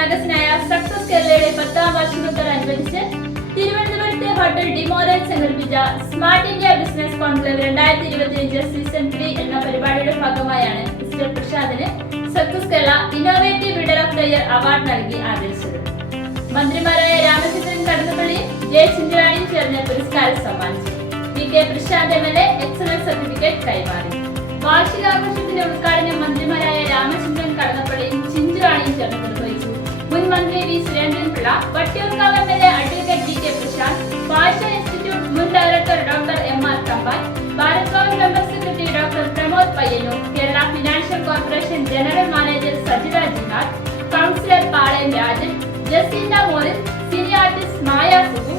മാഗസിനായ success കേരളയുടെ 10ാം വാർഷികത്തോടനുബന്ധിച്ച് തിരുവനന്തപുരത്തെ ഹോട്ടൽ ഡിമോറൽ സംഘടിപ്പിച്ച smart India business conclave 2025 season 3 എന്ന പരിപാടിയുടെ ഭാഗമായാണ് മിസ്റ്റർ പ്രശാന്തിന് success Kerala innovative leader of the year award നൽകി ആദരിച്ചത്. മന്ത്രിമാരായ രാമചന്ദ്രൻ കടന്നപ്പള്ളിയും ജെ ചിഞ്ചുറാണിയും ചേർന്ന് പുരസ്കാരം സമ്മാനിച്ചു. K Prashanth MLA excellence certificate കൈമാറി. വാർഷികാഘോഷത്തിന്റെ ഉദ്ഘാടനം മന്ത്രിമാരായ രാമചന്ദ്രൻ കടന്നപ്പള്ളിയും ചിഞ്ചുറാണിയും ചേർന്ന് നിർവഹിച്ചു. മുൻ മന്ത്രി V Surendran Pillai, Vattiyoorkavu MLA advocate K Prashanth, Bhasha institute മുൻ director doctor MR Thampan, Bharat Bhavan member secretary doctor Pramod Payyannur, Kerala financial corporation general manager Sajitha Jinath, councillor Palayam Rajan, Jacintha Morris, cine artist Maya Subu,